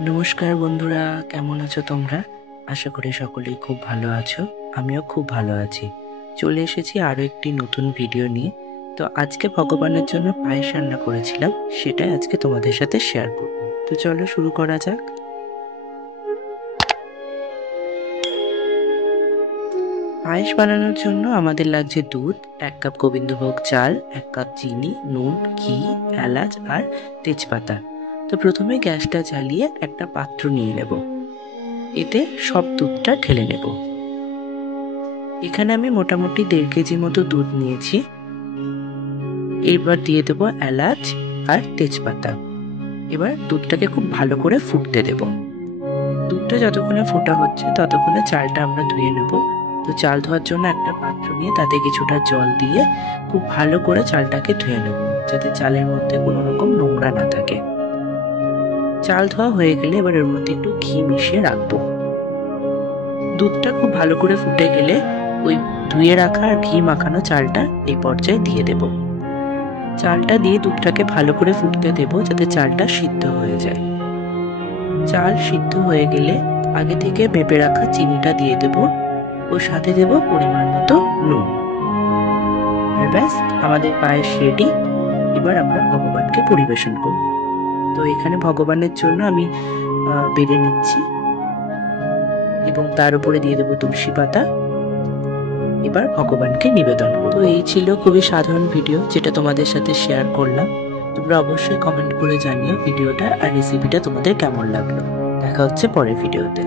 নমস্কার বন্ধুরা, কেমন আছো তোমরা? আশা করি সকলেই খুব ভালো আছো। আমিও খুব ভালো আছি। চলে এসেছি আরও একটি নতুন ভিডিও নিয়ে। তো আজকে ভগবানের জন্য পায়েস রান্না করেছিলাম, সেটাই আজকে তোমাদের সাথে শেয়ার করব। তো চলো শুরু করা যাক। পায়েস বানানোর জন্য আমাদের লাগছে দুধ, 1 কাপ গোবিন্দভোগ চাল, 1 কাপ চিনি, নুন, ঘি, এলাচ আর তেজপাতা। তো প্রথমে গ্যাসটা জ্বালিয়ে একটা পাত্র নিয়ে নেব। এতে সব দুধটা ঢেলে নেব। এখানে আমি মোটামুটি 1.5 কেজি মতো দুধ নিয়েছি। এবার দিয়ে দেবো এলাচ আর তেজপাতা। এবার দুধটাকে খুব ভালো করে ফুটতে দেব। দুধটা যতক্ষণে ফোটা হচ্ছে ততক্ষণে চালটা আমরা ধুয়ে নেব। তো চাল ধোয়ার জন্য একটা পাত্র নিয়ে তাতে কিছুটা জল দিয়ে খুব ভালো করে চালটাকে ধুয়ে নেব, যাতে চালের মধ্যে কোনো রকম নোংরা না থাকে। চাল ধোয়া হয়ে গেলে এবার এর মধ্যে একটু ঘি মিশিয়ে রাখবো। দুধটা খুব ভালো করে ফুটে গেলে ওই ধুয়ে রাখা আর ঘি মাখানো চালটা এই পর্যায়ে দিয়ে দেব। চালটা দিয়ে দুধটাকে ভালো করে ফুটতে দেব, যাতে চালটা সিদ্ধ হয়ে যায়। চাল সিদ্ধ হয়ে গেলে আগে থেকে মেপে রাখা চিনিটা দিয়ে দেব ও সাথে দেব পরিমাণ মতো নুন। আর ব্যাস, আমাদের পায়েস রেডি। এবার আমরা ভগবানকে পরিবেশন করব। তো এখানে ভগবানের জন্য আমি বেড়ে নিচ্ছি এবং তার উপরে দিয়ে দেবো তুলসী পাতা। এবার ভগবানকে নিবেদন করব। তো এই ছিল খুবই সাধারণ ভিডিও, যেটা তোমাদের সাথে শেয়ার করলাম। তোমরা অবশ্যই কমেন্ট করে জানিও ভিডিওটা আর রেসিপিটা তোমাদের কেমন লাগলো। দেখা হচ্ছে পরের ভিডিওতে।